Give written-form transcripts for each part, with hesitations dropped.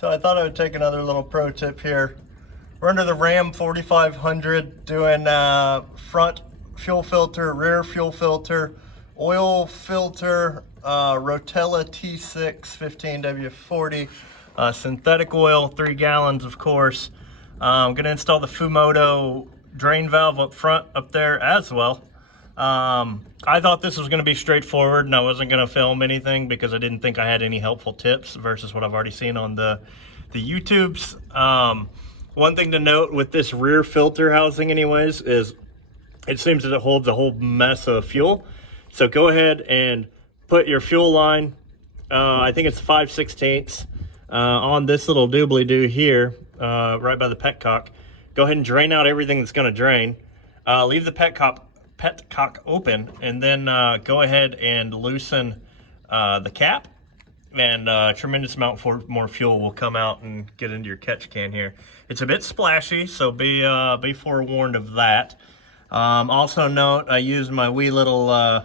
So I thought I would take another little pro tip here. We're under the Ram 4500 doing front fuel filter, rear fuel filter, oil filter, Rotella T6 15W40, synthetic oil, 3 gallons of course. I'm gonna install the Fumoto drain valve up front up there as well. I thought this was going to be straightforward and I wasn't going to film anything because I didn't think I had any helpful tips versus what I've already seen on the YouTubes. One thing to note with this rear filter housing anyways is it seems that it holds a whole mess of fuel. So go ahead and put your fuel line, I think it's 5/16, on this little doobly-doo here, right by the petcock. Go ahead and drain out everything that's going to drain. Leave the petcock open, and then go ahead and loosen the cap, and a tremendous amount more fuel will come out and get into your catch can here. It's a bit splashy, so be forewarned of that. Also note, I used my wee little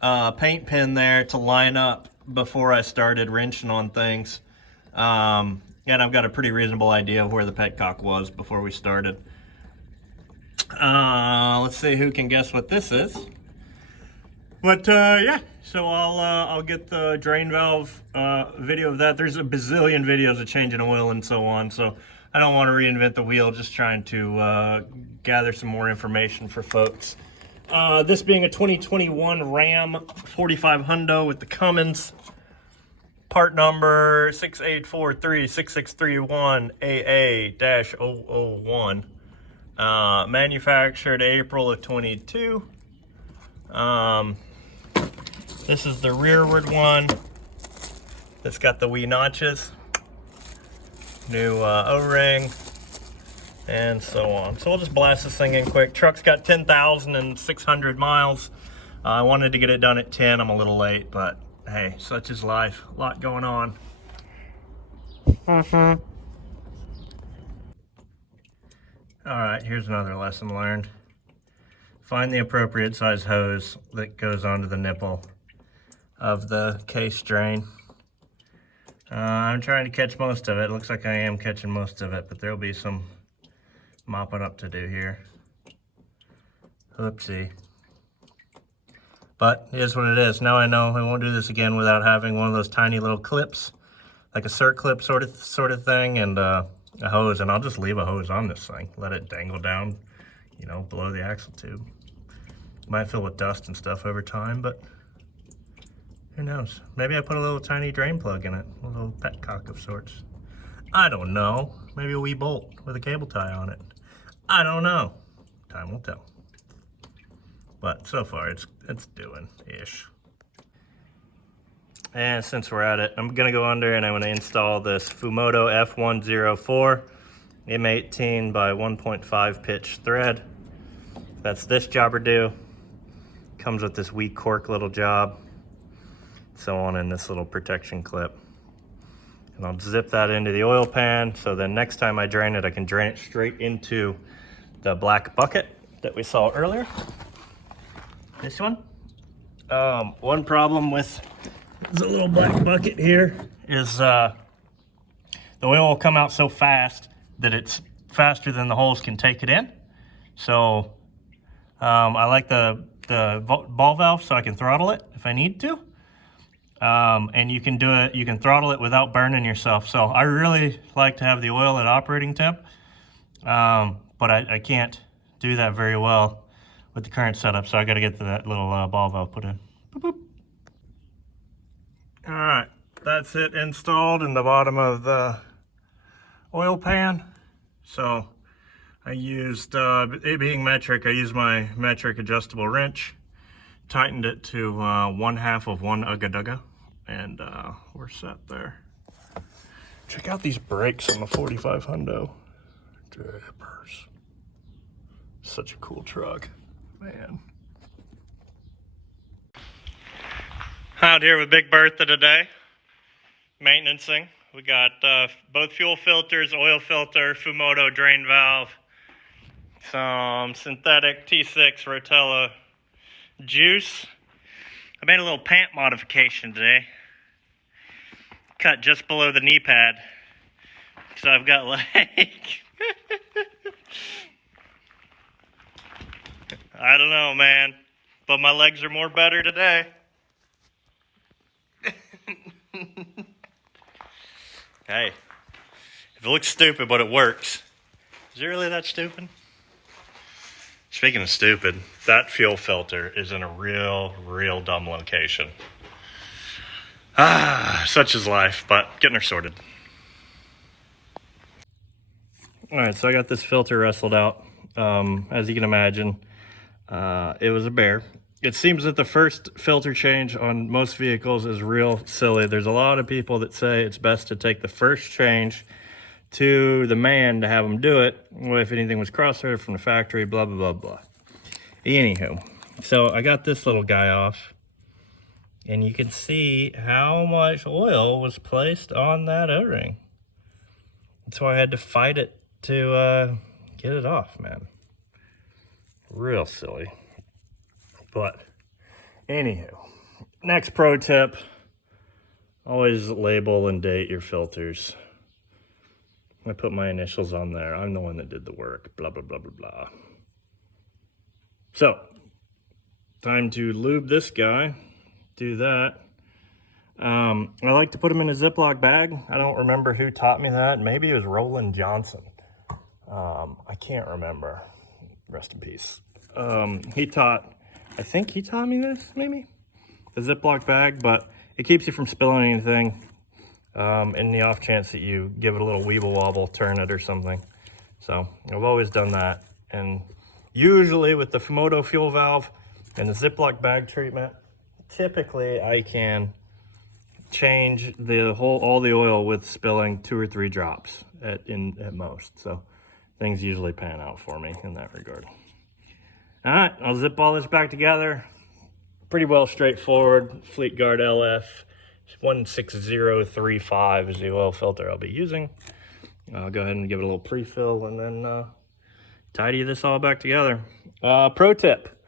paint pen there to line up before I started wrenching on things, and I've got a pretty reasonable idea of where the petcock was before we started. Let's see who can guess what this is. But yeah, so I'll get the drain valve video of that. There's a bazillion videos of changing oil and so on, so I don't want to reinvent the wheel, just trying to gather some more information for folks. This being a 2021 Ram 4500 with the Cummins, part number 6843-6631-AA-001. Manufactured April of 22. This is the rearward one. It's got the wee notches, new O-ring, and so on. So we'll just blast this thing in quick. Truck's got 10,600 miles. I wanted to get it done at 10. I'm a little late, but hey, such is life. A lot going on. All right, here's another lesson learned. Find the appropriate size hose that goes onto the nipple of the case drain. I'm trying to catch most of it. Looks like I am catching most of it, but there'll be some mopping up to do here. Oopsie. But it is what it is. Now I know I won't do this again without having one of those tiny little clips, like a circlip sort of thing, and a hose, and I'll just leave a hose on this thing. Let it dangle down, you know, below the axle tube. Might fill with dust and stuff over time, but who knows? Maybe I put a little tiny drain plug in it, a little petcock of sorts. I don't know. Maybe a wee bolt with a cable tie on it. I don't know. Time will tell. But so far it's doing ish. And since we're at it, I'm gonna go under and I'm gonna install this Fumoto F104 M18 by 1.5 pitch thread. That's this jobber do. Comes with this wee cork little job, so on, in this little protection clip. And I'll zip that into the oil pan, so then next time I drain it, I can drain it straight into the black bucket that we saw earlier. This one. One problem with the little black bucket here is the oil will come out so fast that it's faster than the holes can take it in. So I like the ball valve so I can throttle it if I need to. And you can do it, you can throttle it without burning yourself. So I really like to have the oil at operating temp, but I can't do that very well with the current setup. So I got to get that little ball valve put in. Boop, boop. All right, that's it installed in the bottom of the oil pan. So I used, it being metric, I used my metric adjustable wrench, tightened it to 1/2 of 1 ugga-dugga, and we're set there. Check out these brakes on the 4500. Drippers. Such a cool truck, man. Out here with Big Bertha today, maintenancing. We got both fuel filters, oil filter, Fumoto drain valve, some synthetic T6 Rotella juice. I made a little pant modification today. cut just below the knee pad. So I've got like, I don't know, man, but my legs are more better today. Hey, if it looks stupid, but it works. Is it really that stupid? Speaking of stupid, that fuel filter is in a real dumb location. Such is life, but getting her sorted. All right, so I got this filter wrestled out. As you can imagine, it was a bear. It seems that the first filter change on most vehicles is real silly. There's a lot of people that say it's best to take the first change to the man to have him do it. Well, if anything was crossthreaded from the factory, blah, blah, blah, blah. Anywho, so I got this little guy off, and you can see how much oil was placed on that O-ring. So I had to fight it to get it off, man. Real silly. But anywho, next pro tip, always label and date your filters. I put my initials on there. I'm the one that did the work, blah, blah, blah, blah, blah. So, time to lube this guy, do that. I like to put him in a Ziploc bag. I don't remember who taught me that. Maybe it was Roland Johnson. I can't remember. Rest in peace. I think he taught me this, maybe? The Ziploc bag, but it keeps you from spilling anything in the off chance that you give it a little weeble wobble, turn it or something. So I've always done that. And usually with the Fumoto fuel valve and the Ziploc bag treatment, typically I can change all the oil with spilling 2 or 3 drops at most. So things usually pan out for me in that regard. All right, I'll zip all this back together. Pretty well straightforward. Fleet Guard LF 16035 is the oil filter I'll be using. I'll go ahead and give it a little pre-fill and then tidy this all back together. Pro tip,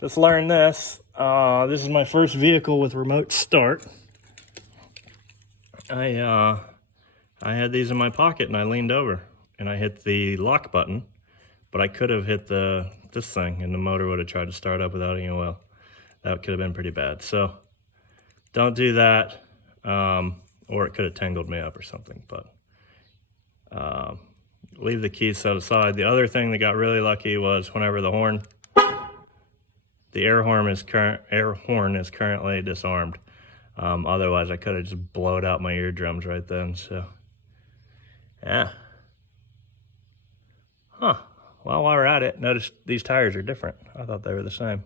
just learned this. This is my first vehicle with remote start. I had these in my pocket and I leaned over and I hit the lock button, but I could have hit this thing and the motor would have tried to start up without any oil. That could have been pretty bad. So don't do that, or it could have tangled me up or something, but leave the keys set aside. The other thing that got really lucky was whenever the air horn is currently disarmed. Otherwise I could have just blowed out my eardrums right then. So yeah. Huh. Well, while we're at it, notice these tires are different. I thought they were the same.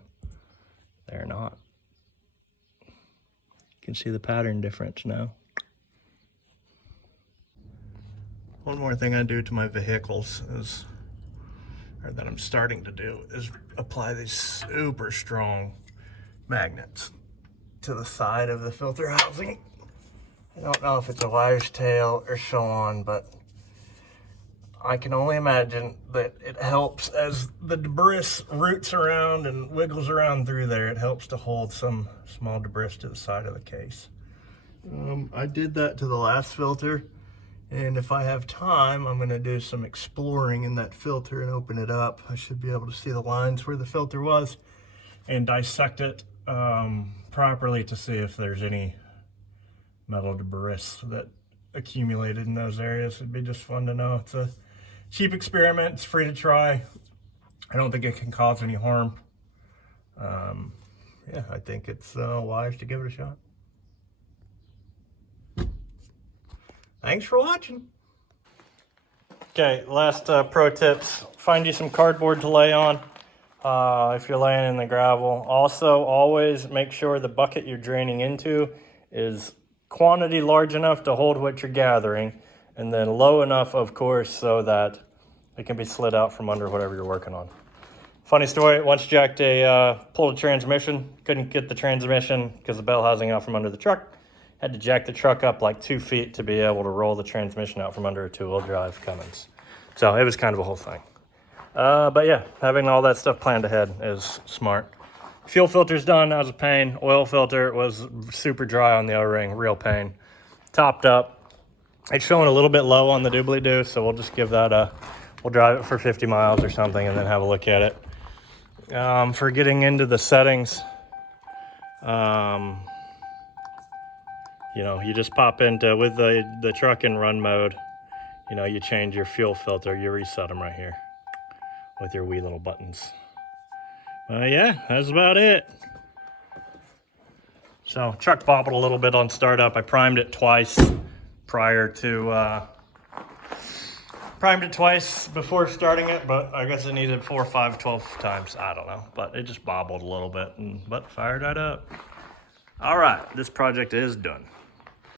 They're not. You can see the pattern difference now. One more thing I do to my vehicles or that I'm starting to do, is apply these super strong magnets to the side of the filter housing. I don't know if it's a wives' tale or so on, but I can only imagine that it helps as the debris roots around and wiggles around through there. It helps to hold some small debris to the side of the case. I did that to the last filter, and if I have time, I'm going to do some exploring in that filter and open it up. I should be able to see the lines where the filter was and dissect it properly to see if there's any metal debris that accumulated in those areas. It'd be just fun to know. It's a cheap experiment. It's free to try. I don't think it can cause any harm. Yeah, I think it's wise to give it a shot. Thanks for watching. Okay, last pro tips. Find you some cardboard to lay on if you're laying in the gravel. Also, always make sure the bucket you're draining into is quantity large enough to hold what you're gathering, and then low enough, of course, so that it can be slid out from under whatever you're working on. Funny story, once pulled a transmission, couldn't get the transmission because the bell housing out from under the truck. Had to jack the truck up like 2 feet to be able to roll the transmission out from under a 2-wheel drive Cummins. So it was kind of a whole thing. But yeah, having all that stuff planned ahead is smart. Fuel filter's done, that was a pain. Oil filter was super dry on the O-ring, real pain. topped up. It's showing a little bit low on the doobly-doo, so we'll just give that we'll drive it for 50 miles or something and then have a look at it. For getting into the settings, you know, you just pop into, with the truck in run mode, you know, you change your fuel filter, you reset them right here with your wee little buttons. Yeah, that's about it. So truck bobbled a little bit on startup. I primed it twice before starting it, but I guess it needed 4, 5, 12 times. I don't know, but it just bobbled a little bit, but fired that up. All right, this project is done.